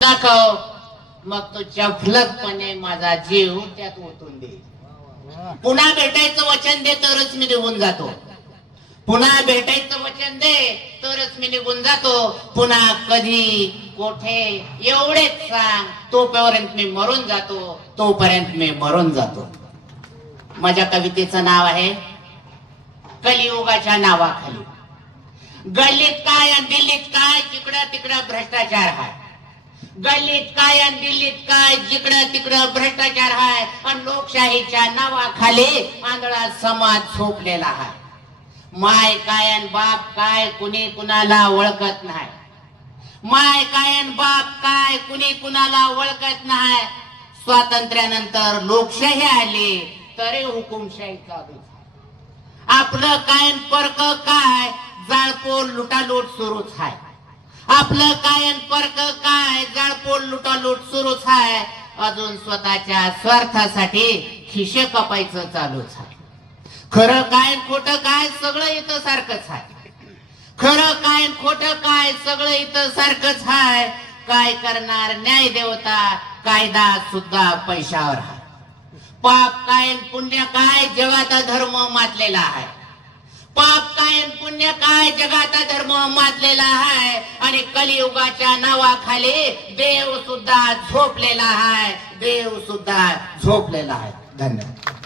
दाखव मग तो चफलकपणे माझा जीव त्यात ओतून दे. पुन्हा भेटायचं वचन दे तरच मी निघून जातो. पुन्हा भेटायचं वचन दे तरच मी निघून जातो. पुन्हा कधी कोठे एवढेच सांग, तोपर्यंत मी मरून जातो. तोपर्यंत मी मरून जातो. माझ्या कवितेचं नाव आहे कलियुगाच्या नावाखाली. गल्लीत काय आणि दिल्लीत काय, जिकडं तिकडं भ्रष्टाचार आहे. गल्लीत काय आणि दिल्लीत काय, जिकडं तिकडं भ्रष्टाचार आहे. आणि लोकशाहीच्या नावाखाली आंधळा समाज झोपलेला आहे. माय काय आणि बाप काय कुणी कुणाला ओळखत नाही. माय काय आणि बाप काय कुणी कुणाला ओळखत नाही. स्वातंत्र्यानंतर लोकशाही आली तरी हुकुमशाही चालू. आपलं काय परक काय, जाळपोळ लुटालूट सुरूच आहे. आपलं काय परक काय, जाळपोळ लुटालूट सुरूच आहे. अजून स्वतःच्या स्वार्थासाठी खिशे कापायचं चालूच आहे. खरं काय खोटं काय सगळं इथं सारखंच आहे. खरं काय खोटं काय सगळं इथं सारखंच आहे. काय करणार न्याय देवता, कायदा सुद्धा पैशावर आहे. पाप काय पुण्य काय, जगाचा धर्म मातलेला आहे. पाप काय पुण्य काय, जगाचा धर्म मातलेला आहे. आणि कलियुगाच्या नावाखाली देव सुद्धा झोपलेला आहे. देव सुद्धा झोपलेला आहे. धन्यवाद.